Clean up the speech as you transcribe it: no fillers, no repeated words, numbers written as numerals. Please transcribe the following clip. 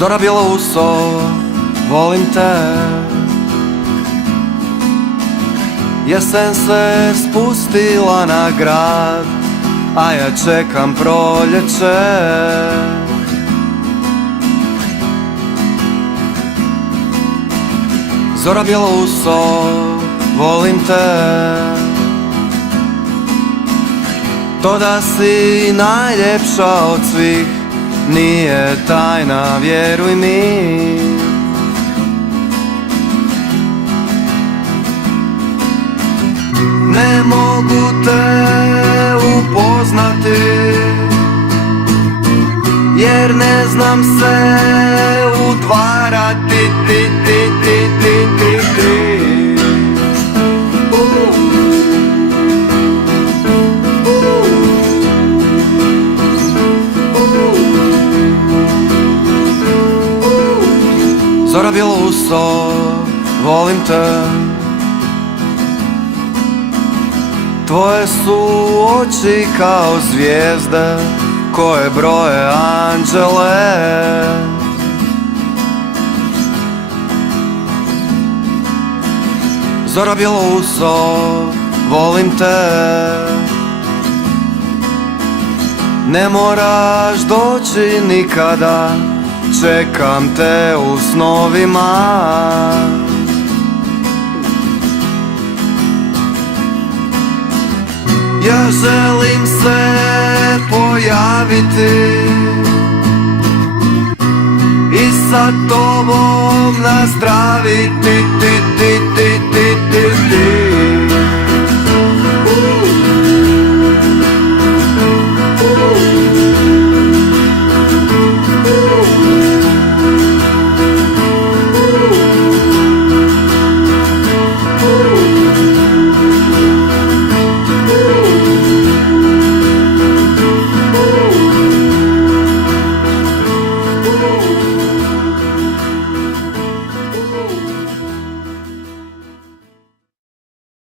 Zora bjelouso, volim te. Jesen se spustila na grad, a ja čekam proljeće. Zora bjelouso, volim te. To da si najljepša od svih nije tajna, vjeruj mi. Ne mogu te upoznati, jer ne znam se udvarati. Zora bjelouso, volim te. Tvoje su oči kao zvijezde koje broje anđele. Zora bjelouso, volim te. Ne moraš doći nikada, čekam te u snovima. Ja želim se pojaviti i sa tobom nazdraviti.